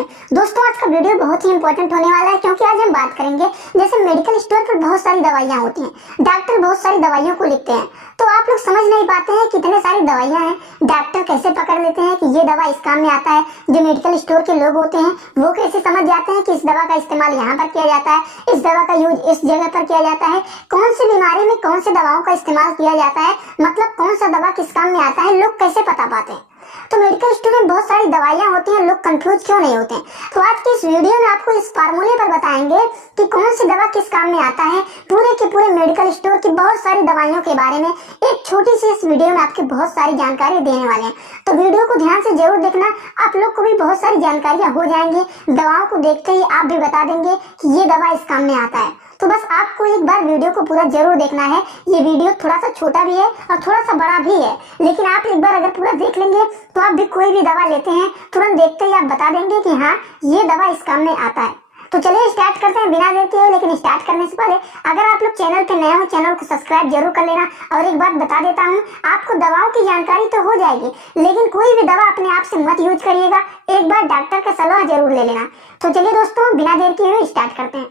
में। दोस्तों आज का वीडियो बहुत ही इंपॉर्टेंट होने वाला है, क्योंकि आज हम बात करेंगे जैसे मेडिकल स्टोर पर बहुत सारी दवाइयाँ होती हैं, डॉक्टर बहुत सारी दवाइयों को लिखते हैं, तो आप लोग समझ नहीं पाते हैं कितने सारी दवाइयाँ हैं, डॉक्टर कैसे पकड़ लेते हैं कि ये दवा इस काम में आता है। जो मेडिकल स्टोर के लोग होते हैं वो कैसे समझ जाते हैं कि इस दवा का इस्तेमाल यहाँ पर किया जाता है, इस दवा का यूज इस जगह पर किया जाता है, कौन सी बीमारी में कौन सी दवाओं का इस्तेमाल किया जाता है, मतलब कौन सा दवा किस काम में आता है, लोग कैसे पता पाते हैं। तो मेडिकल स्टोर में बहुत सारी दवाइयाँ होती हैं, लोग कंफ्यूज क्यों नहीं होते हैं। तो आज की इस वीडियो में आपको इस फार्मूले पर बताएंगे कि कौन सी दवा किस काम में आता है, पूरे के पूरे मेडिकल स्टोर की बहुत सारी दवाइयों के बारे में एक छोटी सी इस वीडियो में आपकी बहुत सारी जानकारी देने वाले हैं। तो वीडियो को ध्यान से जरूर देखना, आप लोग को भी बहुत सारी जानकारियां हो जाएंगी। दवाओं को देखते ही आप भी बता देंगे कि ये दवा इस काम में आता है। तो बस आपको एक बार वीडियो को पूरा जरूर देखना है। ये वीडियो थोड़ा सा छोटा भी है और थोड़ा सा बड़ा भी है, लेकिन आप एक बार अगर पूरा देख लेंगे तो आप भी कोई भी दवा लेते हैं तुरंत देखते ही आप बता देंगे कि हाँ ये दवा इस काम में आता है। तो चलिए स्टार्ट करते हैं बिना देर के। लेकिन स्टार्ट करने से पहले अगर आप लोग चैनल पे नए हो, चैनल को सब्सक्राइब जरूर कर लेना। और एक बात बता देता हूँ, आपको दवाओं की जानकारी तो हो जाएगी, लेकिन कोई भी दवा अपने आप से मत यूज करिएगा, एक बार डॉक्टर का सलाह जरूर ले लेना। तो चलिए दोस्तों बिना देर किए हुए स्टार्ट करते हैं।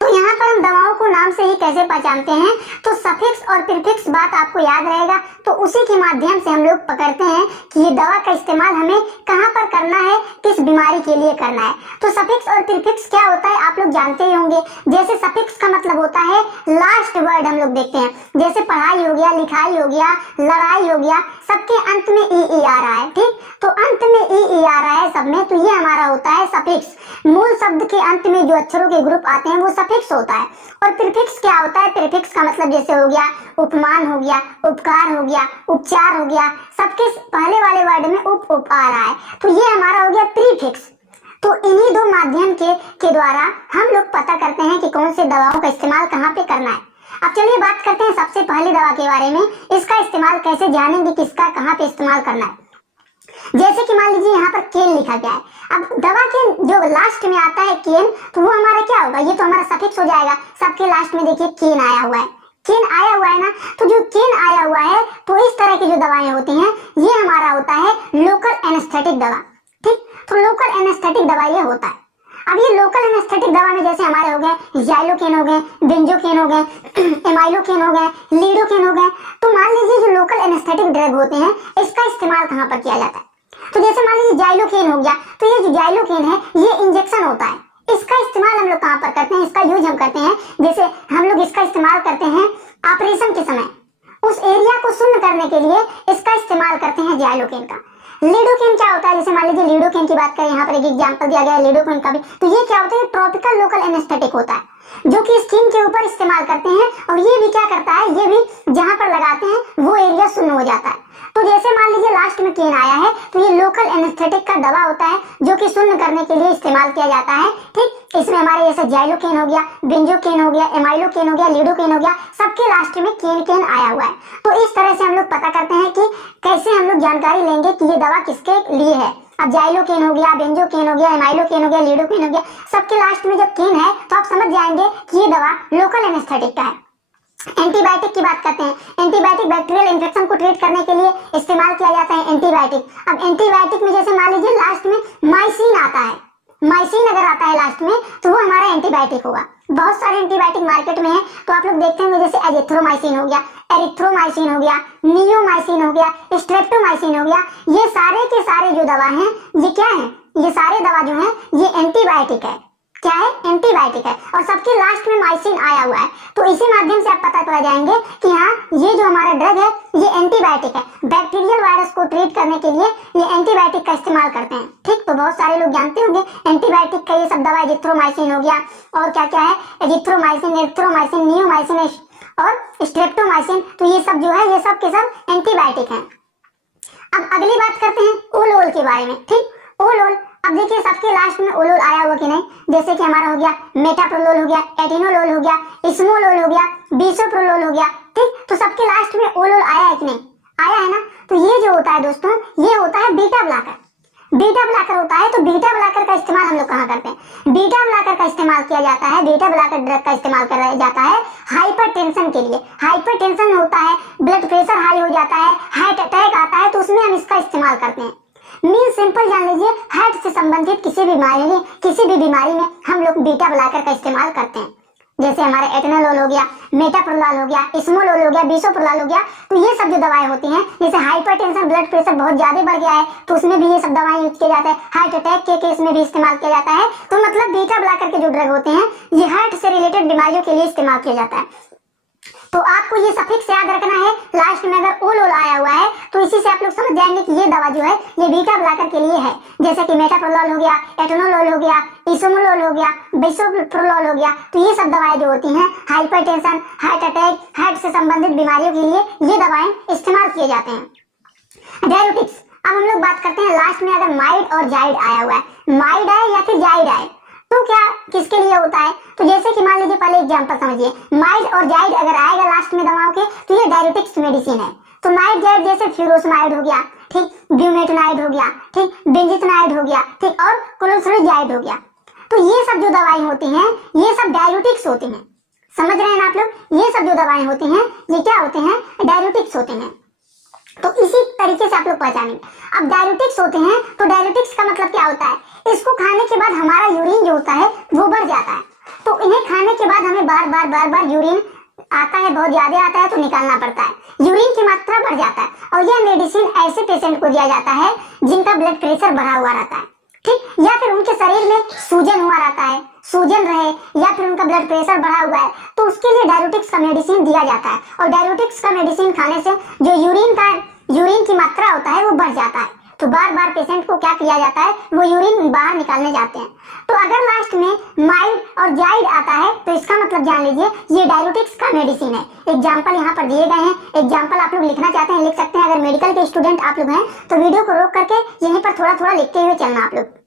तो यहाँ पर हम दवाओं को नाम से ही कैसे पहचानते हैं, तो सफिक्स और प्रीफिक्स बात आपको याद रहेगा, तो उसी के माध्यम से हम लोग पकड़ते हैं कि ये दवा का इस्तेमाल हमें कहाँ पर करना है, किस बीमारी के लिए करना है। तो सफिक्स और प्रीफिक्स क्या होता है आप लोग जानते ही होंगे। जैसे सफिक्स का मतलब होता है लास्ट वर्ड, हम लोग देखते हैं जैसे पढ़ाई हो गया, लिखाई हो गया, लड़ाई हो गया, सबके अंत में ई आ रहा है, ठीक, तो अंत में ई आ रहा है सब में, तो ये हमारा होता है सफिक्स। मूल शब्द के अंत में जो अक्षरों के ग्रुप आते हैं वो सफिक्स होता है। और प्रीफिक्स क्या होता है, प्रीफिक्स का मतलब जैसे हो गया उपमान हो गया, उपकार हो गया, उपचार हो गया, सबके पहले वाले वर्ड में उप आ रहा है, तो ये हमारा हो गया प्रीफिक्स। तो इन्हीं दो माध्यम के द्वारा हम लोग पता करते हैं कि कौन से दवाओं का इस्तेमाल कहाँ पे करना है। अब चलिए बात करते हैं सबसे पहली दवा के बारे में, इसका इस्तेमाल कैसे जानेंगे, किसका कहाँ पे इस्तेमाल करना है। जैसे कि मान लीजिए यहाँ पर केन लिखा गया है, अब दवा के जो लास्ट में आता है केन, तो वो हमारा क्या होगा, ये तो हमारा सफिक्स हो जाएगा। सबके लास्ट में देखिए केन आया हुआ है, केन आया हुआ है ना, तो जो केन आया हुआ है तो इस तरह की जो दवाएं होती हैं ये हमारा होता है लोकल एनेस्थेटिक दवा, ठीक। तो लोकल एनेस्थेटिक दवा ये होता है। अब ये लोकल एनेस्थेटिक दवा में जैसे हमारे हो गए जाइलोकेन हो गए, बेंजोकेन हो गए, एमाइलोकेन हो गए, लीडोकेन हो गए। तो मान लीजिए जो लोकल एनेस्थेटिक ड्रग होते हैं इसका इस्तेमाल कहाँ पर किया जाता है, तो जैसे मान लीजिए जाइलोकेन हो गया, तो ये जो जाइलोकेन है ये इंजेक्शन होता है, इसका इस्तेमाल हम लोग कहाँ पर करते हैं, इसका यूज हम करते हैं, जैसे हम लोग इसका इस्तेमाल करते हैं ऑपरेशन के समय, उस एरिया को शून्य करने के लिए इसका इस्तेमाल करते हैं जाइलोकेन का। लीडोकेन क्या होता है, जैसे मान लीजिए लीडोकेन की बात करें, यहाँ पर एक एग्जांपल दिया गया है लीडोकेन का भी, तो ये क्या होता है, ट्रॉपिकल लोकल एनेस्थेटिक होता है जो कि स्किन के ऊपर इस्तेमाल करते हैं, और ये भी क्या करता है, ये भी जहां पर लगाते हैं वो एरिया शून्य हो जाता है। तो जैसे मान लीजिए लास्ट में केन आया है, तो ये लोकल एनेस्थेटिक का दवा होता है जो कि शून्य करने के लिए इस्तेमाल किया जाता है, ठीक। इसमें हमारे जैसे जाइलोकेन हो गया, बेंजोकेन हो गया, एमाइलोकेन हो गया, लीडोकेन हो गया, सबके लास्ट में केन आया हुआ है। तो इस तरह से हम लोग पता करते हैं कि कैसे हम लोग जानकारी लेंगे कि ये दवा किसके लिए है। अब जाइलोकेन हो गया, बेंजोकेन हो गया, एमाइलोकेन हो गया, लीडोकेन हो गया, सबके लास्ट में जब केन है तो आप समझ जाएंगे कि ये दवा लोकल एनेस्थेटिक का है। एंटीबायोटिक की बात करते हैं, एंटीबायोटिक बैक्टीरियल इन्फेक्शन को ट्रीट करने के लिए इस्तेमाल किया जाता है एंटीबायोटिक। अब एंटीबायोटिक में जैसे मान लीजिए लास्ट में माइसिन आता है, माइसिन अगर आता है लास्ट में तो वो हमारा एंटीबायोटिक होगा। बहुत सारे एंटीबायोटिक मार्केट में है, तो आप लोग देखते होंगे जैसे एजिथ्रोमाइसिन हो गया, एरिथ्रोमाइसिन हो गया, नियोमाइसिन हो गया, स्ट्रेप्टोमाइसिन हो गया, ये सारे के सारे जो दवा हैं ये क्या है, ये सारे दवा जो है ये एंटीबायोटिक है। क्या है, एंटीबायोटिक है, और सबके लास्ट में माइसिन आया हुआ है। तो इसी माध्यम से आप पता कर जाएंगे कि हाँ ये जो हमारा ड्रग है ये एंटीबायोटिक है, बैक्टीरियल वायरस को ट्रीट करने के लिए ये एंटीबायोटिक का इस्तेमाल करते हैं, ठीक। तो बहुत सारे लोग जानते होंगे एंटीबायोटिक का ये सब दवा, एजिथ्रोमाइसिन हो गया, और क्या क्या है, एजिथ्रोमाइसिन, एरिथ्रोमाइसिन, नियोमाइसिन और स्ट्रेप्टोमाइसिन, तो ये सब जो है ये सब के सब एंटीबायोटिक हैं। अब अगली बात करते हैं ओल के बारे में, ठीक। ओल, अब देखिए सबके लास्ट में ओलोल आया हुआ कि नहीं, जैसे कि हमारा हो गया मेटाप्रोलोल हो गया, एटिनोलोल हो गया, इस्मोलोल हो गया, बिसोप्रोलोल हो गया, ठीक। तो सबके लास्ट में ओलोल आया है कि नहीं, आया है ना। तो ये जो होता है दोस्तों ये होता है बीटा ब्लॉकर, बीटा ब्लॉकर होता है। तो बीटा ब्लॉकर का इस्तेमाल हम लोग कहाँ करते हैं, बीटा ब्लॉकर का इस्तेमाल किया जाता है, बीटा ब्लॉकर ड्रग का इस्तेमाल किया जाता है हाइपरटेंशन के लिए। हाइपरटेंशन होता है, ब्लड प्रेशर हाई हो जाता है, हार्ट अटैक आता है, तो उसमें हम इसका इस्तेमाल करते हैं। मीन सिंपल जान लीजिए, हार्ट से संबंधित किसी भी बीमारी में हम लोग बीटा ब्लॉकर का इस्तेमाल करते हैं। जैसे हमारे एटेनोलोल हो गया, मेटाप्रोलाल हो गया, इस्मोलोल हो गया, बिसोप्रोलाल हो गया। तो ये सब जो दवाएं होती हैं, जैसे हाइपरटेंशन, ब्लड प्रेशर बहुत ज्यादा बढ़ गया है तो उसमें भी ये सब दवाएं यूज किया जाता है। हार्ट अटैक के केस में भी इस्तेमाल किया जाता है। तो मतलब बीटा ब्लॉकर के जो ड्रग होते हैं ये हार्ट से रिलेटेड बीमारियों के लिए इस्तेमाल किया जाता है। तो आपको ये सफिक्स याद रखना है, लास्ट में अगर ओल ओल आया हुआ है तो इसी से आप लोग समझ जाएंगे कि ये दवा जो है ये बीटा ब्लॉकर के लिए है। जैसे कि मेटाप्रोलाल हो गया, एटेनोलोल हो गया, इसोमोलोल हो गया, बिसोप्रोलाल हो गया। तो ये सब दवाएं जो होती हैं हाइपरटेंशन, हार्ट अटैक, हार्ट से संबंधित बीमारियों के लिए ये दवाएं इस्तेमाल किए जाते हैं। डायबिटिक्स, अब हम लोग बात करते हैं लास्ट में अगर माइड और जाइड आया हुआ है, माइड आए या फिर जाइड आए तो क्या किसके लिए होता है। तो जैसे कि मान लीजिए, पहले एग्जांपल समझिए, माइड और जाइड अगर आएगा लास्ट में दवाओं के तो ये डायबिटिक्स मेडिसिन है। तो माइड जाइड जैसे फ्यूरोसमाइड हो गया, ठीक, ब्यूमेटनाइड हो गया, ठीक, बेंजिथनाइड हो गया, ठीक, और क्लोसरिजाइड हो गया। तो ये सब जो दवाएं होती हैं ये सब डायबिटिक्स होती हैं। समझ रहे हैं आप लोग, ये सब जो दवाएं होती हैं ये क्या होते हैं, डायबिटिक्स होते हैं। तो इसी तरीके से आप लोग पहचानेंगे। अब डायबिटिक्स होते हैं तो डायबिटिक्स का मतलब क्या होता है, इसको खाने के बाद हमारा यूरिन जो होता है वो बढ़ जाता है। तो इन्हें खाने के बाद हमें बार बार यूरिन आता है, बहुत ज्यादा आता है तो निकालना पड़ता है, यूरिन की मात्रा बढ़ जाता है। और यह मेडिसिन ऐसे पेशेंट को दिया जाता है जिनका ब्लड प्रेशर बढ़ा हुआ रहता है, ठीक, या फिर उनके शरीर में सूजन हुआ रहता है, सूजन रहे, या फिर उनका ब्लड प्रेशर बढ़ा हुआ है तो उसके लिए डायबिटिक्स का मेडिसिन दिया जाता है। और डायबिटिक्स का मेडिसिन खाने से जो यूरिन की मात्रा होता है वो बढ़ जाता है। तो बार बार पेशेंट को क्या किया जाता है, वो यूरिन बाहर निकालने जाते हैं। तो अगर लास्ट में माइड और जाइड आता है तो इसका मतलब जान लीजिए ये डायबिटिक्स का मेडिसिन है। एग्जाम्पल यहाँ पर दिए गए हैं, एग्जाम्पल आप लोग लिखना चाहते हैं लिख सकते हैं। अगर मेडिकल के स्टूडेंट आप लोग हैं तो वीडियो को रोक करके यहीं पर थोड़ा थोड़ा लिखते हुए चलना आप लोग।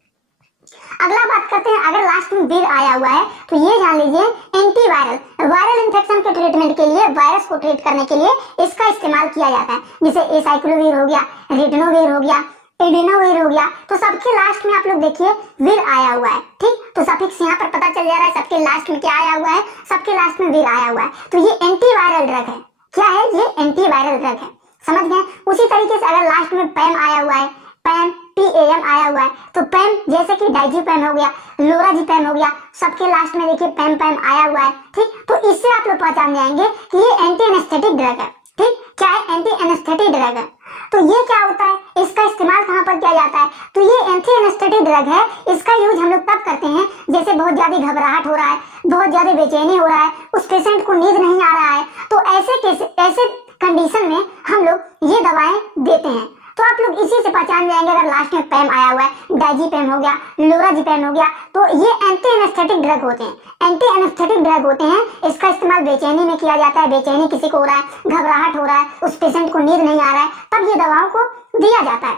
अगला बात करते हैं, अगर लास्ट में वीर आया हुआ है तो ये जान लीजिए एंटीवायरल, वायरल इन्फेक्शन के ट्रीटमेंट के लिए, वायरस को ट्रीट करने के लिए इसका इस्तेमाल किया जाता है। जैसे एसाइक्लोवीर हो गया, रिटनोवीर हो गया, एडेनोवीर हो गया। तो सबके लास्ट में आप लोग देखिए वीर आया हुआ है, ठीक। तो सफिक्स यहाँ पर पता चल जा रहा है सबके लास्ट में क्या आया हुआ है, सबके लास्ट में वीर आया हुआ है। तो ये एंटीवायरल ड्रग है। क्या है ये, एंटीवायरल ड्रग है, समझ गए। उसी तरीके से अगर लास्ट में पैम आया हुआ है, पैम PAM आया हुआ है तो पैम जैसे कि डाइजीपैम हो गया, लोराजीपैम हो गया, सबके लास्ट में देखिए पैम आया हुआ है, ठीक। तो इससे आप लोग पहचान जाएंगे कि ये एंटी एनेस्थेटिक ड्रग है, ठीक। क्या है, एंटी एनेस्थेटिक ड्रग है। तो ये क्या होता है, इसका इस्तेमाल कहाँ पर किया जाता है, तो ये एंटी एनेस्थेटिक ड्रग है। इसका यूज हम लोग तब करते हैं जैसे बहुत ज्यादा घबराहट हो रहा है, बहुत ज्यादा बेचैनी हो रहा है, उस पेशेंट को नींद नहीं आ रहा है, तो ऐसे कंडीशन में हम लोग ये दवाएं देते हैं। तो आप लोग इसी से पहचान जाएंगे। अगर लास्ट में पैम आया हुआ है, डाइजीपैम हो गया, लोराजीपैम हो गया, तो ये एंटी एनेस्थेटिक ड्रग होते हैं, एंटी एनेस्थेटिक ड्रग होते हैं। इसका इस्तेमाल बेचैनी में किया जाता है, बेचैनी किसी को हो रहा है, घबराहट हो रहा है, उस पेशेंट को नींद नहीं आ रहा है, तब ये दवाओं को दिया जाता है।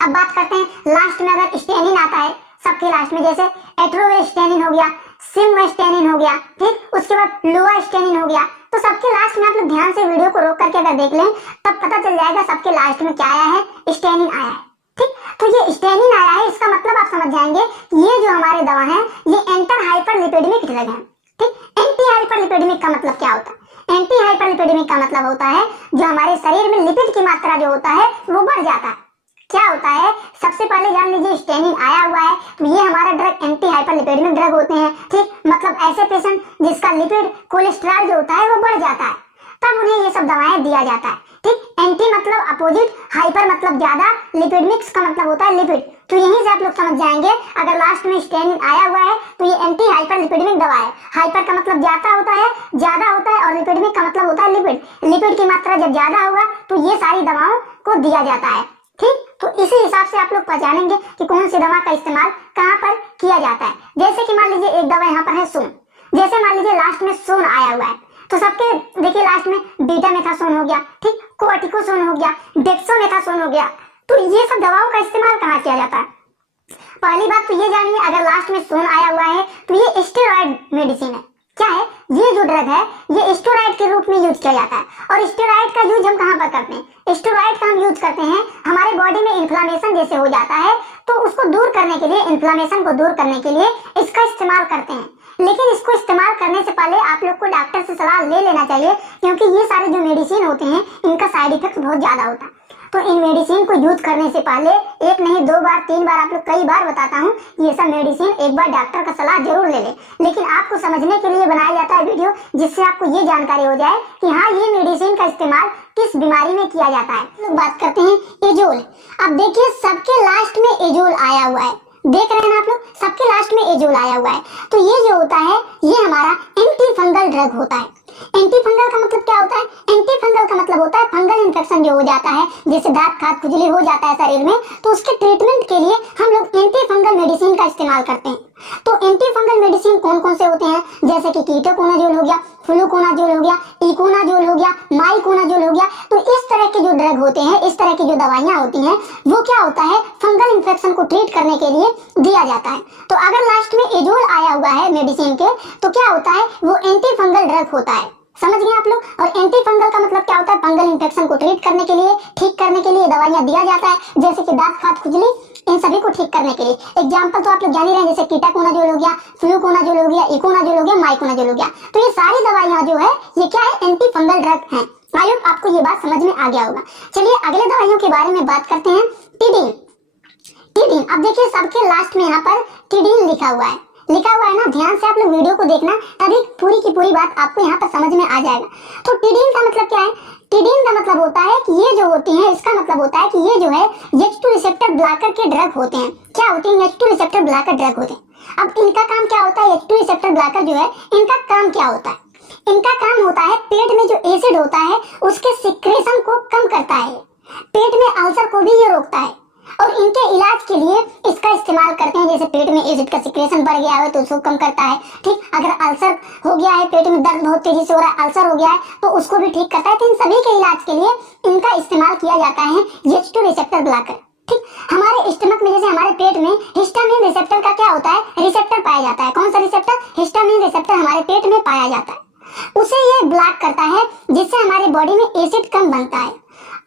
अब बात करते हैं लास्ट में अगर स्टेनिन आता है सबके लास्ट में, जैसे एट्रोवेस्टेनिन हो गया, सिमवेस्टेनिन हो गया, ठीक, उसके बाद लोवास्टेनिन हो गया। तो सबके लास्ट में आप लोग ध्यान से वीडियो को रोक करके अगर देख लें तब पता चल जाएगा सबके लास्ट में क्या आया है, स्टेनिन आया है, ठीक। तो ये स्टेनिन आया है, इसका मतलब आप समझ जाएंगे ये जो हमारे दवा है ये एंटर हाइपरलिपिडेमिक ड्रग है, ठीक। एंटी हाइपरलिपिडेमिक का मतलब क्या होता है, एंटी हाइपरलिपिडेमिक का मतलब होता है जो हमारे शरीर में लिपिड की मात्रा जो होता है वो बढ़ जाता है। क्या होता है, सबसे पहले जान लीजिए स्टेनिन आया हुआ है तो ये हमारा ड्रग एंटी हाइपरलिपिडेमिक ड्रग होते हैं, ठीक। मतलब ऐसे पेशेंट जिसका लिपिड कोलेस्ट्रॉल जो होता है वो बढ़ जाता है तब उन्हें ये सब दवाएं दिया जाता है, ठीक। एंटी मतलब अपोजिट, हाइपर मतलब ज्यादा, लिपिडमिक्स का मतलब होता है लिपिड। तो यहीं से आप लोग समझ जाएंगे अगर लास्ट में स्टेनिन आया हुआ है तो ये एंटी हाइपरलिपिडेमिक दवा है। हाइपर का मतलब ज्यादा होता है और लिपिडमिक का मतलब होता है लिपिड। लिपिड की मात्रा जब ज्यादा होगा तो ये सारी दवाओं को दिया जाता है, ठीक। तो इसी हिसाब से आप लोग पहचानेंगे कि कौन सी दवा का इस्तेमाल कहाँ पर किया जाता है। जैसे कि मान लीजिए एक दवा यहाँ पर है सोन, जैसे मान लीजिए लास्ट में सोन आया हुआ है तो सबके देखिए लास्ट में बीटामेथासोन हो गया, ठीक, कोर्टिकोसोन हो गया, डेक्सोमेथासोन हो गया। तो ये सब दवाओं का इस्तेमाल कहाँ किया जाता है, पहली बात तो ये जानिए अगर लास्ट में सोन आया हुआ है तो ये स्टेरॉइड मेडिसिन है। क्या है, ये जो ड्रग है ये स्टेरॉइड के रूप में यूज किया जाता है। और स्टेरॉइड का यूज हम कहाँ पर करते हैं, स्टेरॉइड का हम यूज करते हैं हमारे बॉडी में इन्फ्लामेशन जैसे हो जाता है तो उसको दूर करने के लिए, इन्फ्लामेशन को दूर करने के लिए इसका इस्तेमाल करते हैं। लेकिन इसको इस्तेमाल करने से पहले आप लोग को डॉक्टर से सलाह ले लेना चाहिए क्योंकि ये सारे जो मेडिसिन होते हैं इनका साइड इफेक्ट बहुत ज्यादा होता है। तो इन मेडिसिन को यूज करने से पहले एक नहीं 2 बार 3 बार आप लोग कई बार बताता हूँ ये सब मेडिसिन एक बार डॉक्टर का सलाह जरूर ले ले। लेकिन आपको समझने के लिए बनाया जाता है वीडियो, जिससे आपको ये जानकारी हो जाए कि हाँ ये मेडिसिन का इस्तेमाल किस बीमारी में किया जाता है। लोग बात करते हैं एजोल। अब देखिए सबके लास्ट में एजोल आया हुआ है, देख रहे हैं ना आप लोग, सबके लास्ट में एजोल आया हुआ है। तो ये जो होता है ये हमारा एंटी फंगल ड्रग होता है। एंटी फंगल का मतलब क्या होता है? एंटी फंगल का मतलब होता है फंगल इन्फेक्शन जो हो जाता है, जैसे दांत खाद खुजली हो जाता है शरीर में, तो उसके ट्रीटमेंट के लिए हम लोग एंटी फंगल मेडिसिन का इस्तेमाल करते हैं। तो एंटी फंगल मेडिसिन कौन कौन से होते हैं? जैसे कि कीटोकोनाजोल हो गया, फ्लूकोनाजोल हो गया, इकोनाजोल हो गया, माइकोनाजोल हो गया। तो इस तरह के जो ड्रग होते हैं, इस तरह की जो दवाइयां होती हैं, वो क्या होता है फंगल इन्फेक्शन को ट्रीट करने के लिए दिया जाता है। तो अगर लास्ट में एजोल आया हुआ है मेडिसिन के, तो क्या होता है वो एंटी फंगल ड्रग होता है। समझ गए आप लोग? और एंटी फंगल का मतलब क्या होता है? फंगल इन्फेक्शन को ट्रीट करने के लिए, ठीक करने के लिए दवाइयां दिया जाता है, जैसे कि दांत खाद खुजली, इन सभी को ठीक करने के लिए। एग्जाम्पल तो आप लोग जान ही रहे हैं, जैसे कीटाकोनाजोल हो गया, फ्लूकोनाजोल हो गया, इकोनाजोल हो गया, माइकोनाजोल हो गया। तो ये सारी दवाइयां जो है ये क्या है? एंटी फंगल ड्रग है। आई होप आपको ये बात समझ में आ गया होगा। चलिए अगले दवाइयों के बारे में बात करते हैं। टिडीन। टिडीन, अब देखिए सबके लास्ट में यहाँ पर टिडीन लिखा हुआ है, ना, ध्यान से आप लोग वीडियो को देखना, तभी पूरी की पूरी बात आपको यहाँ पर समझ में आ जाएगा। तो टिडीन का मतलब क्या है? टिडीन का मतलब होता है कि ये जो होती है, इसका मतलब होता है कि ये जो है H2 रिसेप्टर ब्लॉकर के ड्रग होते हैं। क्या होते हैं? H2 रिसेप्टर ब्लॉकर ड्रग होते हैं। अब इनका काम क्या होता है? H2 रिसेप्टर ब्लॉकर जो है इनका काम क्या होता है? इनका काम होता है पेट में जो एसिड होता है उसके सिक्रेशन को कम करता है, पेट में अल्सर को भी ये रोकता है, और इनके इलाज के लिए इसका इस्तेमाल करते हैं। जैसे पेट में एसिड का सिक्रेशन बढ़ गया है तो उसको कम करता है, ठीक। अगर अल्सर हो गया है, पेट में दर्द बहुत तेजी से हो रहा है, अल्सर हो गया है, तो उसको भी ठीक करता है। तो इन सभी के इलाज के लिए इनका इस्तेमाल किया जाता है H2 रिसेप्टर ब्लॉकर, ठीक। हमारे स्टमक में, जैसे हमारे पेट में हिस्टामिन रिसेप्टर का क्या होता है? रिसेप्टर पाया जाता है। कौन सा रिसेप्टर? हिस्टामिन रिसेप्टर हमारे पेट में पाया जाता है। उसे ये ब्लॉक करता है, जिससे हमारी बॉडी में एसिड कम बनता है,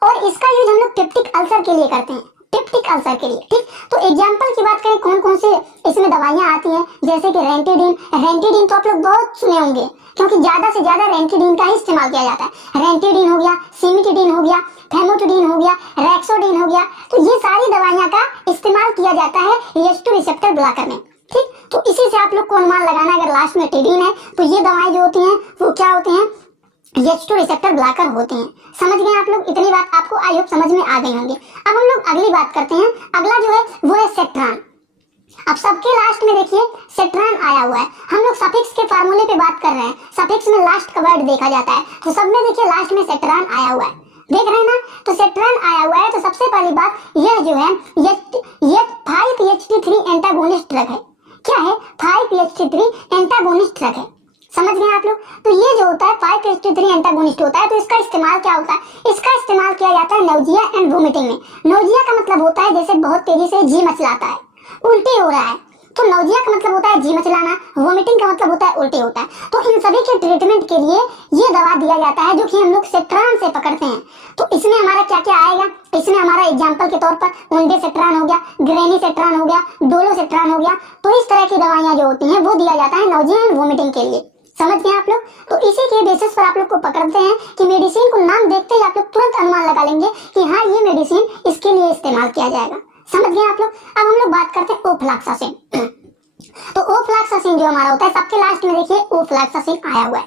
और इसका यूज हम लोग पेप्टिक अल्सर के लिए करते हैं, पेप्टिक अल्सर के लिए, ठीक। तो एग्जांपल की बात करें कौन कौन से इसमें दवाइयां आती हैं, जैसे कि रेंटिडीन। रेंटिडीन तो आप लोग बहुत सुने होंगे, क्योंकि ज्यादा से ज्यादा रेंटिडीन का ही इस्तेमाल किया जाता है। रेंटिडीन हो गया, सिमिटिडीन हो गया, फेमोटिडीन हो गया, रेक्सोडीन हो गया। तो ये सारी दवाइयां का इस्तेमाल किया जाता है H2 रिसेप्टर ब्लॉकर में, ठीक। तो इसी से आप लोग को अनुमान लगाना है, अगर लास्ट में टिडीन है तो ये दवाएं जो होती हैं वो क्या होती हैं? H2 रिसेप्टर ब्लॉकर होते हैं। समझ गए आप लोग? इतनी बात आपको आई होप समझ में आ गई होंगी। अब हम लोग अगली बात करते हैं। अगला जो है वो है सेट्रान। अब सबके लास्ट में देखिए सेट्रान आया हुआ है। हम लोग सफिक्स के फार्मूले पे बात कर रहे हैं, सफिक्स में लास्ट का वर्ड देखा जाता है, तो सब में देखिए लास्ट में सेट्रान आया हुआ है, देख रहे हैं ना? तो सेट्रान आया हुआ है, तो सबसे पहली बात यह जो है ये 5-HT3 एंटागोनिस्ट ड्रग है। क्या है? 5-HT3 एंटागोनिस्ट ड्रग है। समझ गए आप लोग? तो ये जो होता है 5-HT3 एंटागोनिस्ट होता है। तो इसका इस्तेमाल क्या होता है? इसका इस्तेमाल किया जाता है नौजिया एंड वोमिटिंग में। नौजिया का मतलब होता है जैसे बहुत तेजी से जी मचलाता है, उल्टी हो रहा है, तो नौजिया का मतलब होता है जी मचलाना, वोमिटिंग का मतलब होता है उल्टी होता है। तो इन सभी के ट्रीटमेंट के लिए ये दवा दिया जाता है, जो कि हम लोग सेट्रान से पकड़ते हैं। तो इसमें हमारा क्या क्या आएगा? इसमें हमारा एग्जाम्पल के तौर पर ओंडे सेट्रान हो गया, ग्रेनी सेट्रान हो गया, डोलो सेट्रान हो गया। तो इस तरह की दवाइयां जो होती हैं वो दिया जाता है नौजिया एंड वोमिटिंग के लिए। समझ गए आप लोग? तो इसी के बेसिस पर आप लोग को पकड़ते हैं कि मेडिसिन को नाम देखते ही आप लोग तुरंत अनुमान लगा लेंगे कि हाँ ये मेडिसिन इसके लिए इस्तेमाल किया जाएगा। समझ गए आप लोग? अब हम लोग बात करते हैं ओफ्लॉक्सासिन। तो ओफ्लॉक्सासिन जो हमारा होता है, सबके लास्ट में देखिए ओफ्लॉक्सासिन आया हुआ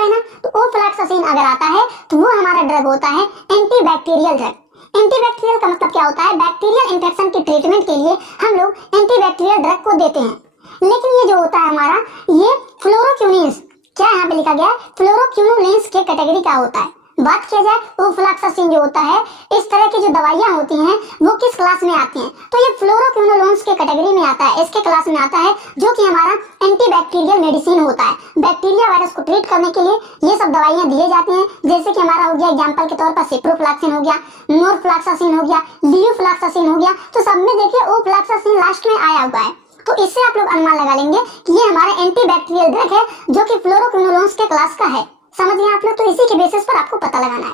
है ना? तो ओफ्लॉक्सासिन अगर आता है तो वो हमारा ड्रग होता है एंटीबैक्टीरियल ड्रग। एंटीबैक्टीरियल का मतलब क्या होता है? बैक्टीरियल इंफेक्शन के ट्रीटमेंट के लिए हम लोग एंटीबैक्टीरियल ड्रग को देते हैं। लेकिन ये जो होता है हमारा, ये फ्लोरोक्यूनिन्स, क्या यहाँ पे लिखा गया है? फ्लोरोक्यूनोलेंस के कैटेगरी का होता है। बात किया जाए ओफ्लॉक्सासिन जो होता है, इस तरह की जो दवाइयां होती हैं वो किस क्लास में आती हैं? तो ये फ्लोरोक्यूनोलेंस के कैटेगरी में आता है, इसके क्लास में आता है, जो कि हमारा एंटीबैक्टीरियल मेडिसिन होता है। बैक्टीरिया वायरस को ट्रीट करने के लिए ये सब दवाइयां दिए जाती हैं। जैसे कि हमारा हो गया एग्जाम्पल के तौर पर सिप्रोफ्लॉक्सिन हो गया, नोरफ्लॉक्सासिन हो गया, लियोफ्लॉक्सासिन हो गया। तो सब में देखिए ओफ्लॉक्सासिन लास्ट में आया हुआ है। तो इससे आप लोग अनुमान लगा लेंगे कि ये हमारा एंटीबैक्टीरियल ड्रग है, जो कि फ्लोरोक्यूनोलेंस के क्लास का है। समझ गए आप लोग? तो इसी के बेसिस पर आपको पता लगाना है।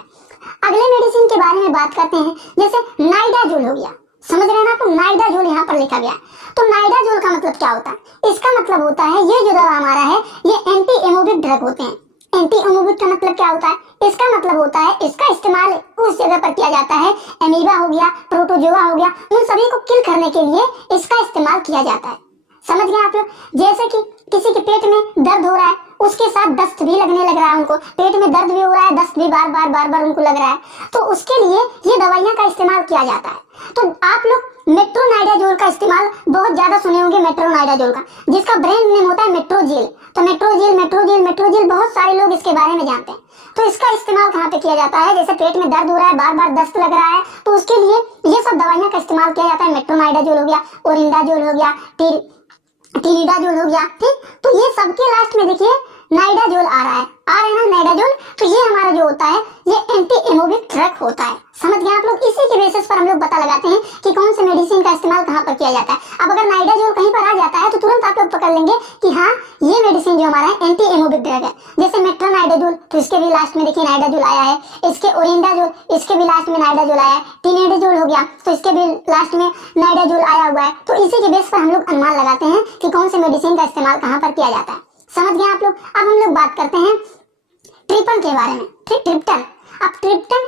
अगले मेडिसिन के बारे में बात करते हैं, जैसे नाइडाजोल हो गया। समझ रहे हैं ना आप लोग? नाइडाजोल यहाँ पर लिखा गया है। तो नाइडाजोल का मतलब क्या होता है? इसका मतलब होता है ये जो दवा हमारा है ये एंटी एमोबिक ड्रग होते हैं। एंटी एमोबिक का मतलब क्या होता है? इसका मतलब होता है इसका इस्तेमाल उस जगह पर किया जाता है, एमीबा हो गया, प्रोटोजोआ हो गया, उन सभी को किल करने के लिए इसका इस्तेमाल किया जाता है। समझ गए आप लोग? जैसे कि किसी के पेट में दर्द हो रहा है, उसके साथ दस्त भी लगने लग रहा है, उनको पेट में दर्द भी हो रहा है, दस्त भी बार बार उनको लग रहा है, तो उसके लिए ये दवाइयां का इस्तेमाल किया जाता है। तो आप लोग मेट्रोनाइडाजोल का इस्तेमाल बहुत ज्यादा सुने होंगे, मेट्रोनाइडाजोल का, जिसका ब्रांड नेम होता है मेट्रोजेल। तो मेट्रोजेल बहुत सारे लोग इसके बारे में जानते हैं। तो इसका इस्तेमाल कहाँ पे किया जाता है? जैसे पेट में दर्द हो रहा है, बार बार दस्त लग रहा है, तो उसके लिए ये सब दवाइयां का इस्तेमाल किया जाता है। मेट्रोनाइडाजोल हो गया, ओरिंडाजोल हो गया, टिनिडाजोल हो गया, ठीक। तो ये सबके लास्ट में देखिए नाइडाजोल आ रहा है ना, नाइडाजोल। तो ये हमारा जो होता है ये एंटी एमोबिक ड्रग होता है। समझ गए आप लोग? इसी के बेसिस पर हम लोग पता लगाते हैं कि कौन से मेडिसिन का इस्तेमाल कहाँ पर किया जाता है। अब अगर नाइडाजोल कहीं पर आ जाता है तो तुरंत आप लोग पकड़ लेंगे कि हाँ ये मेडिसिन जो हमारा है एंटी एमोबिक ड्रग है। जैसे मेट्रोनाइडाजोल, तो इसके भी लास्ट में देखिए नाइडाजोल आया है। इसके ओरिंडाजोल, इसके भी लास्ट में नाइडाजोल आया है। टिनिडाजोल हो गया, तो इसके भी लास्ट में नाइडाजोल आया हुआ है। तो इसी के बेस पर हम लोग अनुमान लगाते हैं कि कौन से मेडिसिन का इस्तेमाल कहाँ पर किया जाता है। समझ गए आप लोग? अब हम लोग बात करते हैं ट्रिप्टन के बारे में, ठीक। ट्रिप्टन, अब ट्रिप्टन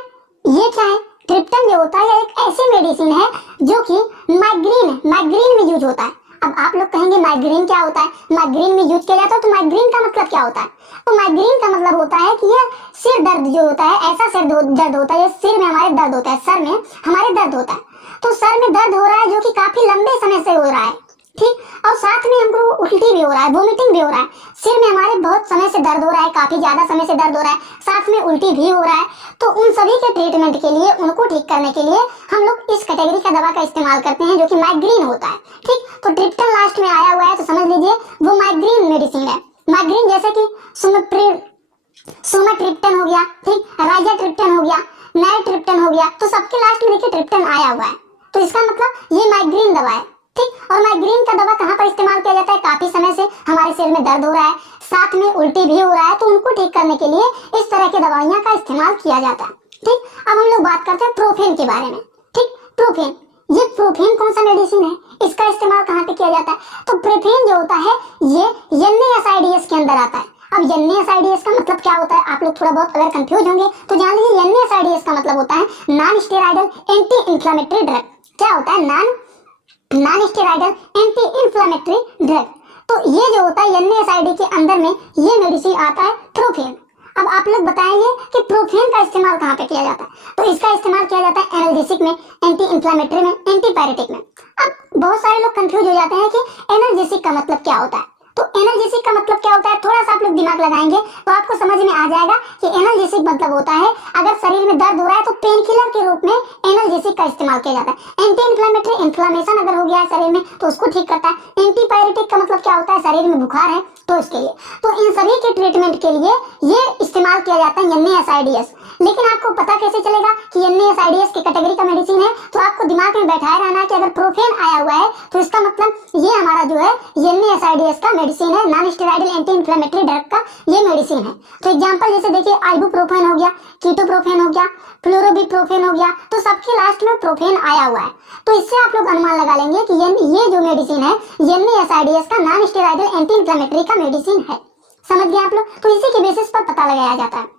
ये क्या है? ट्रिप्टन जो होता है एक ऐसी मेडिसिन है जो कि माइग्रेन में यूज होता है। अब आप लोग कहेंगे माइग्रेन क्या होता है? माइग्रेन में यूज किया जाता है, तो माइग्रेन का मतलब क्या होता है? तो माइग्रेन का मतलब होता है कि यह सिर दर्द जो होता है, ऐसा सिर दर्द होता है, सिर में हमारे दर्द होता है, सर में हमारे दर्द होता है। तो सर में दर्द हो रहा है जो कि काफी लंबे समय से हो रहा है, ठीक। और साथ में हमको उल्टी भी हो रहा है, वोमिटिंग भी हो रहा है, सिर में हमारे बहुत समय से दर्द हो रहा है, काफी ज्यादा समय से दर्द हो रहा है, साथ में उल्टी भी हो रहा है। तो उन सभी के ट्रीटमेंट के लिए, उनको ठीक करने के लिए हम लोग इस कैटेगरी का दवा का इस्तेमाल करते हैं जो कि माइग्रेन होता है, ठीक। तो ट्रिप्टन लास्ट में आया हुआ है, तो समझ लीजिए वो माइग्रेन मेडिसिन है। माइग्रेन जैसे कि सुमाट्रिप्टन हो गया, ठीक, राइजाट्रिप्टन हो गया, नाइट्रिप्टन हो गया, तो सबके लास्ट में देखिए ट्रिप्टन आया हुआ है। तो इसका मतलब ये माइग्रेन दवा है, ठीक। और माइग्रेन का दवा कहाँ पर इस्तेमाल किया जाता है? काफी समय से हमारे सिर में दर्द हो रहा है, साथ में उल्टी भी हो रहा है, तो उनको ठीक करने के लिए इस तरह की दवाइयां का इस्तेमाल किया जाता है, ठीक। अब हम लोग बात करते हैं प्रोफेन के बारे में, ठीक। प्रोफेन, ये प्रोफेन कौन सा मेडिसिन है? इसका इस्तेमाल कहाँ पे किया जाता है? तो प्रोफेन जो होता है ये NSAIDs के अंदर आता है। अब NSAIDs का मतलब क्या होता है? आप लोग थोड़ा बहुत अगर कंफ्यूज होंगे तो जान लीजिए NSAIDs का मतलब होता है non steroidal anti inflammatory drug. क्या होता है? Non steroidal anti inflammatory drug. तो ये जो होता है NSAID के अंदर में ये मेडिसिन आता है प्रोफेन। अब आप लोग बताएंगे कि प्रोफेन का इस्तेमाल कहाँ पे किया जाता है? तो इसका इस्तेमाल किया जाता है एनाल्जेसिक में, एंटी इंफ्लेमेटरी में, एंटीपायरेटिक में। अब बहुत सारे लोग कंफ्यूज हो जाते हैं कि एनाल्जेसिक का मतलब क्या होता है। तो एनाल्जेसिक का मतलब क्या होता है? थोड़ा सा आप लोग दिमाग लगाएंगे तो आपको समझ में आ जाएगा कि एनाल्जेसिक मतलब होता है अगर शरीर में दर्द हो रहा है तो पेन किलर के रूप में एनाल्जेसिक का इस्तेमाल किया जाता है। एंटी इंफ्लेमेटरी, इन्फ्लेमेशन अगर हो गया है शरीर में तो उसको ठीक करता है। एंटीपायरेटिक का मतलब क्या होता है? शरीर में बुखार है तो इसके लिए। तो इन सभी के ट्रीटमेंट के लिए ये इस्तेमाल किया जाता है NSAIDs। लेकिन आपको पता कैसे चलेगा कि NSAIDs की कैटेगरी का मेडिसिन है? तो आपको दिमाग में बैठाए रहना कि अगर प्रोफेन आया हुआ है तो इसका मतलब ये हमारा जो है NSAIDs का मेडिसिन है, non steroidal anti inflammatory drug का ये मेडिसिन है। तो एग्जांपल जैसे देखिए आइबुप्रोफेन हो गया, कीटोप्रोफेन हो गया, फ्लोरोबिप्रोफेन हो गया, तो सबके लास्ट में प्रोफेन आया हुआ है। तो इससे आप लोग अनुमान लगा लेंगे कि ये जो मेडिसिन है NSAIDs का नॉन स्टेरॉइडल एंटी इंफ्लेमेटरी का मेडिसिन है। समझ गए आप लोग? तो इसी के बेसिस पर पता लगाया जाता है।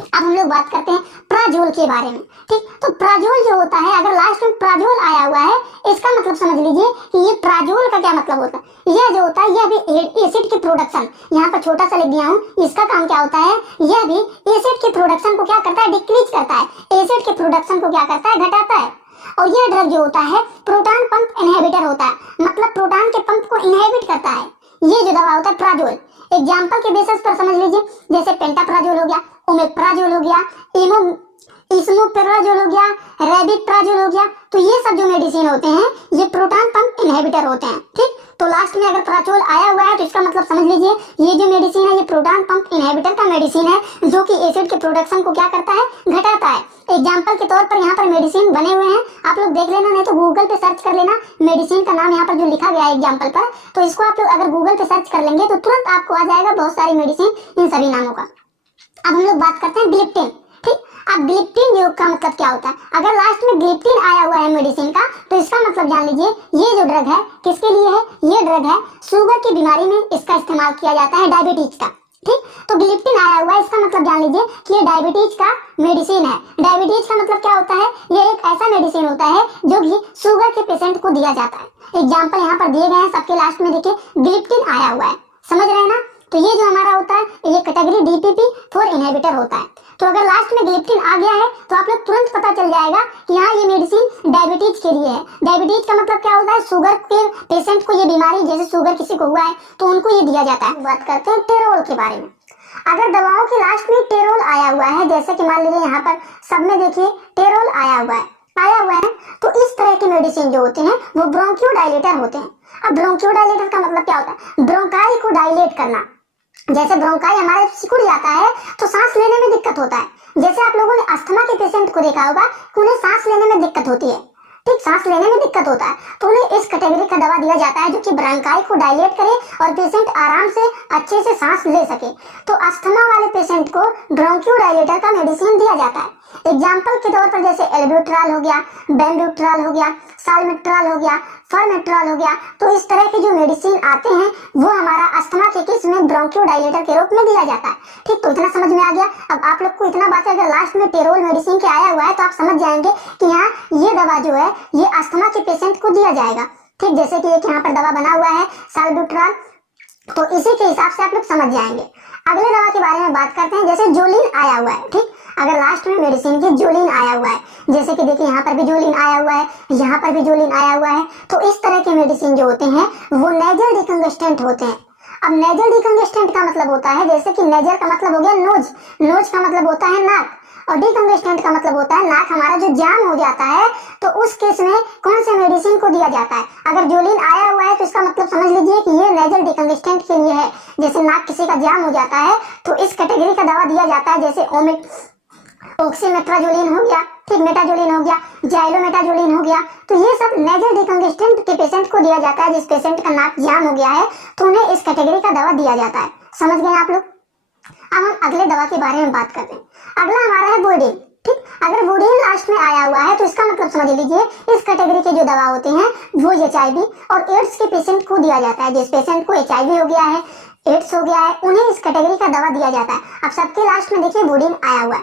अब हम लोग बात करते हैं प्राजोल के बारे में, ठीक। तो प्राजोल जो होता है, अगर लास्ट में प्राजोल आया हुआ है, इसका मतलब समझ लीजिए कि ये प्राजोल का क्या मतलब होता है। यह जो होता है यह भी एसिड की प्रोडक्शन, यहाँ पर छोटा सा लिख दिया हूँ, इसका काम क्या होता है? यह भी एसिड की प्रोडक्शन को क्या करता है? डिक्रीज करता है। एसिड के प्रोडक्शन को क्या करता है? घटाता है। और यह ड्रग जो होता है प्रोटॉन पंप इनहिबिटर होता है, मतलब प्रोटॉन के पंप को इनहिबिट करता है। ये जो दवा होता है प्राजोल, एग्जाम्पल के बेसिस पर समझ लीजिए, जैसे पेंटाप्राजोल हो गया, ओमेप्राजोल हो गया, इसमोपेराजोल हो गया, रेबिप्राजोल हो गया। तो ये सब जो मेडिसिन होते हैं ये प्रोटॉन पंप इनहिबिटर होते हैं, ठीक। तो लास्ट में अगर प्राजोल आया हुआ है तो इसका मतलब समझ लीजिए ये जो मेडिसिन है ये प्रोटॉन पंप इनहिबिटर का मेडिसिन है जो कि एसिड के प्रोडक्शन को क्या करता है? घटाता है। एग्जाम्पल के तौर पर यहाँ पर मेडिसिन बने हुए हैं, आप लोग देख लेना, नहीं तो गूगल पे सर्च कर लेना मेडिसिन का नाम यहाँ पर जो लिखा गया है एग्जाम्पल पर। तो इसको आप लोग अगर गूगल पे सर्च कर लेंगे तो तुरंत आपको आ जाएगा बहुत सारी मेडिसिन इन सभी नामों का। अब हम लोग बात करते हैं ग्लिप्टिन, ठीक। अब ग्लिप्टिन योग का मतलब क्या होता है? अगर लास्ट में ग्लिप्टिन आया हुआ है मेडिसिन का तो इसका मतलब जान लीजिए ये जो ड्रग है किसके लिए है? ये ड्रग है शुगर की बीमारी में इसका इस्तेमाल किया जाता है, डायबिटीज का, ठीक, तो ग्लिप्टिन आया हुआ है, इसका मतलब जान लीजिए कि ये डायबिटीज का मेडिसिन है। डायबिटीज का मतलब क्या होता है, ये एक ऐसा मेडिसिन होता है जो कि शुगर के पेशेंट को दिया जाता है। एग्जाम्पल यहाँ पर दिए गए हैं, सबके लास्ट में देखिए ग्लिप्टिन आया हुआ है, समझ रहे हैं ना। तो ये जो हमारा होता है ये कैटेगरी DPP-4 इनहिबिटर होता है। तो अगर लास्ट में ग्लिप्टिन आ गया है तो आप लोग तुरंत पता चल जाएगा कि हाँ ये मेडिसिन डायबिटीज के लिए है। डायबिटीज का मतलब क्या होता है, शुगर के पेशेंट को ये बीमारी, जैसे शुगर किसी को हुआ है तो उनको ये दिया जाता है। बात करते हैं टेरोल के बारे में। अगर दवाओं के लास्ट में टेरोल आया हुआ है, जैसे कि मान लीजिए यहाँ पर सब में देखिए टेरोल आया हुआ है, तो इस तरह के मेडिसिन जो होते हैं वो ब्रोंकियोडायलेटर होते हैं। अब ब्रोंकियोडायलेटर का मतलब क्या होता है, ब्रोंकाई को डायलेट करना। जैसे ब्रोंकाई हमारे सिकुड़ जाता है तो सांस लेने में दिक्कत होता है। जैसे आप लोगों ने अस्थमा के पेशेंट को देखा होगा कि उन्हें सांस लेने में दिक्कत होती है, ठीक, सांस लेने में दिक्कत होता है, तो उन्हें इस कैटेगरी का दवा दिया जाता है जो कि ब्रोंकाई को डायलेट करे और पेशेंट आराम से अच्छे से सांस ले सके। तो अस्थमा वाले पेशेंट को ब्रोंकियोडायलेटर का मेडिसिन दिया जाता है। एग्जाम्पल के तौर पर जैसे एल्ब्यूट्रॉल हो गया, बेंड्यूट्रॉल हो गया, साल्मेट्रॉल हो गया, फॉर्मेट्रॉल हो गया। तो इस तरह के जो मेडिसिन आते हैं वो हमारा अस्थमा के केस में ब्रोंकियोडायलेटर के रूप में दिया जाता है। ठीक, तो इतना समझ में आ गया। अब आप लोग को इतना बात है, अगर लास्ट में टेरोल मेडिसिन के आया हुआ है तो आप समझ जाएंगे कि यहाँ ये दवा जो है ये अस्थमा के पेशेंट को दिया जाएगा। ठीक, जैसे कि एक यहाँ पर दवा बना हुआ है साल्ब्यूट्रॉल, तो इसी के हिसाब से आप लोग समझ जाएंगे। अगले दवा के बारे में बात करते हैं, जैसे जोलिन आया हुआ है। ठीक, अगर लास्ट में मेडिसिन की जोलिन आया हुआ है, जैसे कि देखिए यहाँ पर भी जोलिन आया हुआ है, यहाँ पर भी जोलिन आया हुआ है, तो इस तरह के मेडिसिन जो होते हैं वो नेजल डिकंजेस्टेंट होते हैं। अब नेजल डिकंजेस्टेंट का मतलब होता है, जैसे कि नेजल का मतलब हो गया नोज, नोज का मतलब होता है नाक, और डिकंजेस्टेंट का मतलब होता है नाक हमारा जो जाम हो जाता है, तो उस केस में कौन से मेडिसिन को दिया जाता है। अगर जोलिन आया हुआ है तो इसका मतलब समझ लीजिए कि ये नेजल डिकंजेस्टेंट के लिए है। जैसे नाक किसी का जाम हो जाता है तो इस कैटेगरी का दवा दिया जाता है, जैसे ऑक्सीमेट्राजोलिन हो गया, ठीक, मेटाजोलिन हो गया, जाइलोमेटाजोलिन हो गया। तो ये सब नेजल डिकंजेस्टेंट के पेशेंट को दिया जाता है। जिस पेशेंट का नाक जाम हो गया है तो उन्हें इस कैटेगरी का दवा दिया जाता है। समझ गए आप लोग। अब हम अगले दवा के बारे में बात करते हैं। अगला हमारा है वोडिन। ठीक, अगर वोडिन लास्ट में आया हुआ है तो इसका मतलब समझ लीजिए इस कैटेगरी के जो दवा होते हैं वो HIV और एड्स के पेशेंट को दिया जाता है। जिस पेशेंट को HIV हो गया है, एड्स हो गया है, उन्हें इस कैटेगरी का दवा दिया जाता है। अब सबके लास्ट में देखिए वोडिन आया हुआ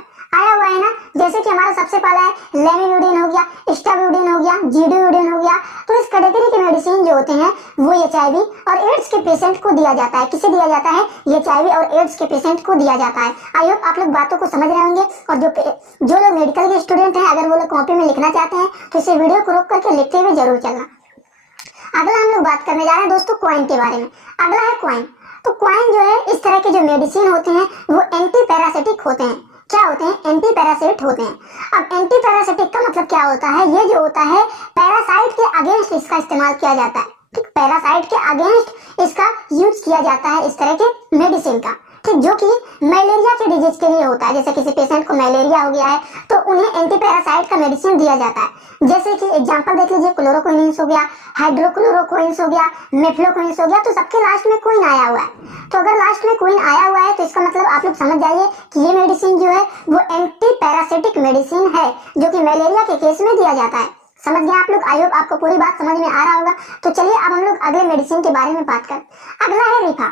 है ना। जैसे कि हमारा सबसे पहला है लेमिवुडिन हो गया, स्टाविउडिन हो गया, जीडुविडिन हो गया। तो इस कैटेगरी के मेडिसिन जो होते हैं वो HIV और एड्स के पेशेंट को दिया जाता है। किसे दिया जाता है, HIV और एड्स के पेशेंट को दिया जाता है। आई होप आप लोग बातों को समझ रहे होंगे। और जो लोग मेडिकल के स्टूडेंट हैं, अगर वो लोग कॉपी में लिखना चाहते हैं तो इसे वीडियो को रोक करके लिखते हुए जरूर चलना। अगला हम लोग बात करने जा रहे हैं दोस्तों क्वाइन के बारे में। अगला है क्वाइन। तो क्वाइन जो है इस तरह के जो मेडिसिन होते हैं वो एंटी पैरासिटिक होते हैं। क्या होते हैं, एंटी पैरासाइट होते हैं। अब एंटी पैरासिटिक का मतलब क्या होता है, ये जो होता है पैरासाइट के अगेंस्ट इसका इस्तेमाल किया जाता है। ठीक, पैरासाइट के अगेंस्ट इसका यूज किया जाता है इस तरह के मेडिसिन का। ठीक, जो कि मलेरिया के डिजीज के लिए होता है। जैसे किसी पेशेंट को मलेरिया हो गया है तो उन्हें एंटी पैरासाइट का मेडिसिन दिया जाता है। जैसे कि एग्जांपल देख लीजिए, क्लोरोक्विनिन हो गया, हाइड्रोक्लोरोक्विन हो गया, मेफ्लोक्विन हो गया। तो सबके लास्ट में क्विन आया हुआ है। तो अगर लास्ट में क्विन आया हुआ है तो इसका मतलब आप लोग समझ जाइए कि ये मेडिसिन जो है वो एंटी पैरासिटिक मेडिसिन है जो कि मलेरिया के केस में दिया जाता है। समझ गए आप लोग। आई होप आपको पूरी बात समझ में आ रहा होगा। तो चलिए अब हम लोग अगले मेडिसिन के बारे में बात करें। अगला है रिफा।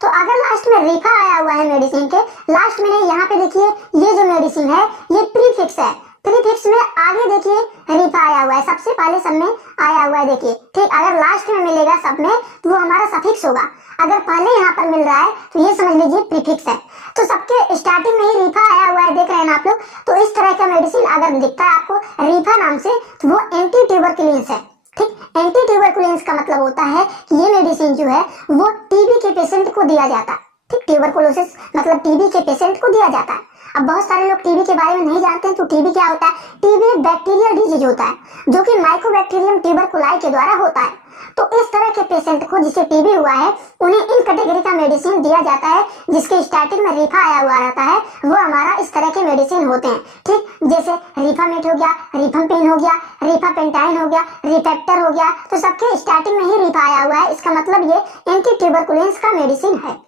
तो अगर लास्ट में रिफा आया हुआ है मेडिसिन के लास्ट में, नहीं, यहाँ पे देखिए ये जो मेडिसिन है ये प्रीफिक्स है। प्रीफिक्स में आगे देखिए रिफा आया हुआ है, सबसे पहले सब में आया हुआ है। देखिए, ठीक, अगर लास्ट में मिलेगा सब में तो वो हमारा सफिक्स होगा। अगर पहले यहाँ पर मिल रहा है तो ये समझ लीजिए प्रीफिक्स है। तो सबके स्टार्टिंग में ही रिफा आया हुआ है, देख रहे हैं ना आप लोग। तो इस तरह का मेडिसिन अगर दिखता है आपको रिफा नाम से तो वो एंटी ट्यूबरकुलिन्स है। ठीक, एंटी ट्यूबरकुलिन्स का मतलब होता है कि ये मेडिसिन जो है वो टीबी के पेशेंट को दिया जाता है। ठीक, ट्यूबरकुलोसिस मतलब टीबी के पेशेंट को दिया जाता है। अब बहुत सारे लोग टीबी के बारे में नहीं जानते हैं। तो टीबी क्या होता है, टीबी एक बैक्टीरियल डिजीज होता है जो कि माइकोबैक्टीरियम ट्यूबरकुलाई के द्वारा होता है। तो इस तरह के पेशेंट को जिसे टीबी हुआ है उन्हें इन कैटेगरी का मेडिसिन दिया जाता है जिसके स्टार्टिंग में रिफा आया हुआ रहता है। वो हमारा इस तरह के मेडिसिन होते हैं। ठीक, जैसे रिफामेट हो गया, रिफाम्पिन हो गया, रिफापेंटाइन हो गया, रिफेक्टर हो गया। तो सबके स्टार्टिंग में ही रिफा आया हुआ है। इसका मतलब ये एंटी ट्यूबरकुलिन्स का मेडिसिन है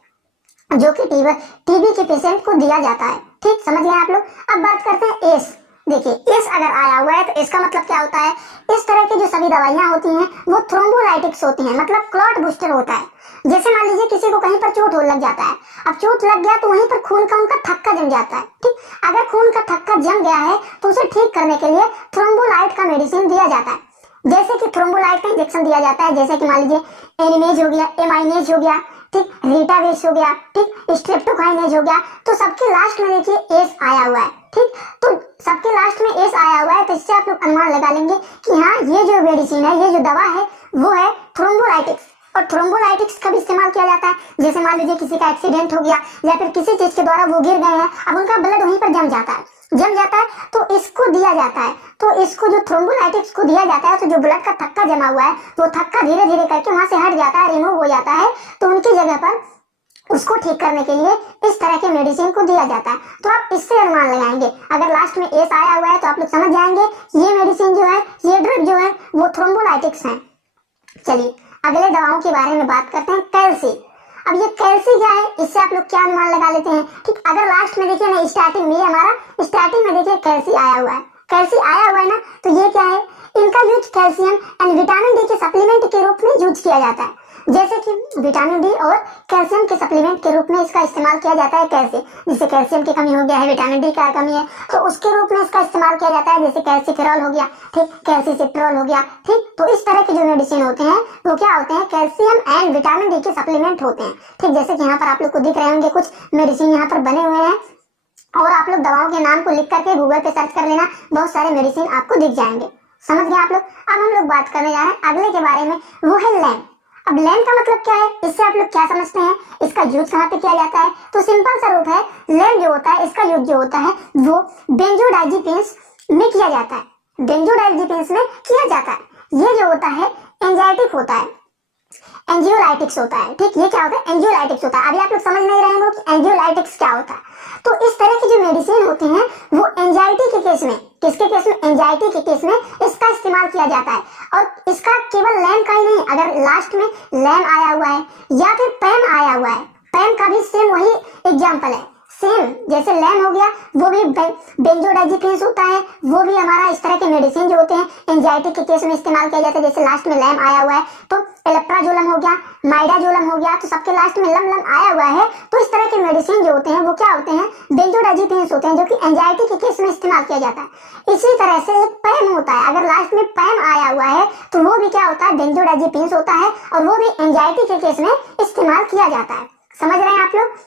जो कि टीबी के पेशेंट को दिया जाता है। ठीक, समझ गए आप लोग। अब बात करते हैं एस। देखिए इस अगर आया हुआ है तो इसका मतलब क्या होता है, इस तरह की जो सभी दवाइयां होती हैं वो थ्रोम्बोलाइटिक्स होती हैं, मतलब क्लॉट बूस्टर होता है। जैसे मान लीजिए किसी को कहीं पर चोट लग जाता है, अब चोट लग गया तो वहीं पर खून का उनका थक्का जम जाता है, ठीक। अगर खून का थक्का जम गया है तो उसे ठीक करने के लिए थ्रोम्बोलाइट का मेडिसिन दिया जाता है। जैसे कि थ्रोम्बोलाइट का इंजेक्शन दिया जाता है, जैसे कि मान लीजिए एनिमेज हो गया, एमाइनेज हो गया, ठीक, रीटावेस हो गया, ठीक, स्ट्रेप्टोकाइनेज हो गया। तो सबके लास्ट में देखिए एस आया हुआ है, ठीक। तो सबके लास्ट में एस आया हुआ है तो इससे आप लोग अनुमान लगा लेंगे कि हाँ ये जो मेडिसिन है, ये जो दवा है वो है थ्रोम्बोलाइटिक्स। और थ्रोम्बोलाइटिक्स कब इस्तेमाल किया जाता है, जैसे मान लीजिए किसी का एक्सीडेंट हो गया या फिर किसी चीज के द्वारा वो गिर गए हैं, अब उनका ब्लड वहीं पर जम जाता है, तो इसको दिया जाता है। तो इसको जो थ्रोम्बोलाइटिक्स को दिया जाता है तो जो ब्लड का थक्का जमा हुआ है वो थक्का धीरे धीरे करके वहां से हट जाता है, रिमूव हो जाता है। तो उनकी जगह पर उसको ठीक करने के लिए इस तरह के मेडिसिन को दिया जाता है। तो आप इससे अनुमान लगाएंगे, अगर लास्ट में एस आया हुआ है तो आप लोग समझ जाएंगे ये मेडिसिन जो है, ये ड्रग जो है वो थ्रोम्बोलाइटिक्स है। चलिए अगले दवाओं के बारे में बात करते हैं, कैल्सी। अब ये कैल्सी क्या है, इससे आप लोग क्या अनुमान लगा लेते हैं, ठीक। अगर लास्ट में देखिए ना, स्टार्टिंग में हमारा स्टार्टिंग में देखिए कैल्सी आया हुआ है, कैल्सी आया हुआ है ना, तो ये क्या है, इनका use calcium and vitamin D के सप्लीमेंट के रूप में यूज किया जाता है। जैसे कि विटामिन डी और कैल्शियम के सप्लीमेंट के रूप में इसका इस्तेमाल किया जाता है। कैसे, जैसे कैल्शियम की कमी हो गया है, विटामिन डी का कमी है, तो उसके रूप में इसका इस्तेमाल किया जाता है। जैसे कैल्सिफेरॉल हो गया, ठीक, कैल्सिट्रॉल हो गया, ठीक। तो इस तरह के जो मेडिसिन होते हैं वो क्या होते हैं, कैल्शियम एंड विटामिन डी के सप्लीमेंट होते हैं, ठीक। जैसे कि यहाँ पर आप लोग को दिख रहे होंगे कुछ मेडिसिन यहाँ पर बने हुए हैं, और आप लोग दवाओं के नाम को लिख करके गूगल पे सर्च कर लेना, बहुत सारे मेडिसिन आपको दिख जाएंगे। समझ गए आप लोग। अब हम लोग बात करने जा रहे हैं अगले के बारे में, वो है लैम्प। अब लैम्प का मतलब क्या है, इससे आप लोग क्या समझते हैं, इसका यूज कहाँ पे किया जाता है, तो सिंपल सा रूप है, लैम्प जो होता है इसका यूज जो होता है वो बेंजोडाइजिपिन्स में किया जाता है, बेंजोडाइजिपिन्स में किया जाता है। ये जो होता है एंजाइटिक होता है, एंजियोलाइटिक्स होता है, ठीक। ये क्या होता है, एंजियोलाइटिक्स होता है। अभी आप लोग समझ नहीं रहे होंगे कि एंजियोलाइटिक्स क्या होता है। तो इस तरह की जो मेडिसिन होती हैं वो एंजाइटी के केस में, किसके केस में, एंजाइटी के केस में इसका इस्तेमाल किया जाता है। और इसका केवल लैम्प का ही नहीं, अगर लास्ट में लैम्प आया हुआ है या फिर पैम आया हुआ है, पैम का भी सेम वही एग्जाम्पल है, सेम जैसे लैम्प हो गया वो भी बेंजोडाइजिपिन्स होता है, वो भी हमारा इस तरह के मेडिसिन जो होते हैं एंजाइटी के केस में इस्तेमाल किया जाता है। जैसे लास्ट में लैम्प आया हुआ है तो एलेप्राजोलम हो गया, माइडाजोलम हो गया, तो सबके लास्ट में लम लम आया हुआ है। तो इस तरह के मेडिसिन जो होते हैं वो क्या होते हैं, बेंजोडाइजिपिन्स होते हैं, जो कि एंजाइटी के केस में इस्तेमाल किया जाता है। इसी तरह से एक पैम होता है, अगर लास्ट में पैम आया हुआ है तो वो भी क्या होता है, बेंजोडाइजिपिन्स होता है, और वो भी एंजाइटी के केस में इस्तेमाल किया जाता है। समझ रहे हैं आप लोग।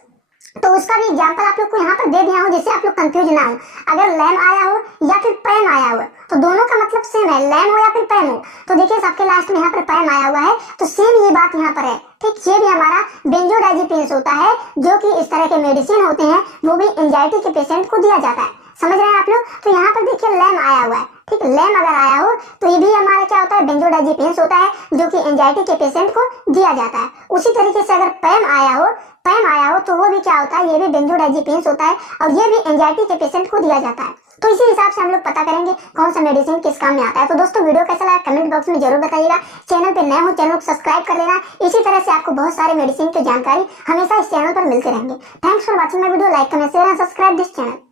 तो उसका भी एग्जांपल आप लोग को यहाँ पर दे दिया हूँ, जिससे आप लोग कंफ्यूज ना हो। अगर लैम्प आया हो या फिर पैम आया हो तो दोनों का मतलब सेम है, लैम्प हो या फिर पैम हो। तो देखिए सबके लास्ट में यहाँ पर पैम आया हुआ है, तो सेम ये बात यहाँ पर है, ठीक। ये भी हमारा बेंजोडाइजिपिन्स होता है, जो कि इस तरह के मेडिसिन होते हैं, वो भी एंजाइटी के पेशेंट को दिया जाता है। समझ रहे हैं आप लोग। तो यहाँ पर देखिए लैम्प आया हुआ है, ठीक। लैम्प अगर आया हो तो ये भी हमारा क्या होता है, बेंजोडाइजिपिन्स होता है, जो कि एंजाइटी के पेशेंट को दिया जाता है। उसी तरीके से अगर पैम आया हो तो वो भी क्या होता है, ये भी बेंजोडाइजिपिन्स होता है, और ये भी एंजाइटी के पेशेंट को दिया जाता है। तो इसी हिसाब से हम लोग पता करेंगे कौन सा मेडिसिन किस काम में आता है। तो दोस्तों वीडियो कैसा लगा कमेंट बॉक्स में जरूर बताइएगा। चैनल पे नए हो चैनल को सब्सक्राइब कर लेना। इसी तरह से आपको बहुत सारे मेडिसिन की जानकारी हमेशा इस चैनल पर मिलते रहेंगे। Thanks for watching my video. Like comment share and subscribe this channel.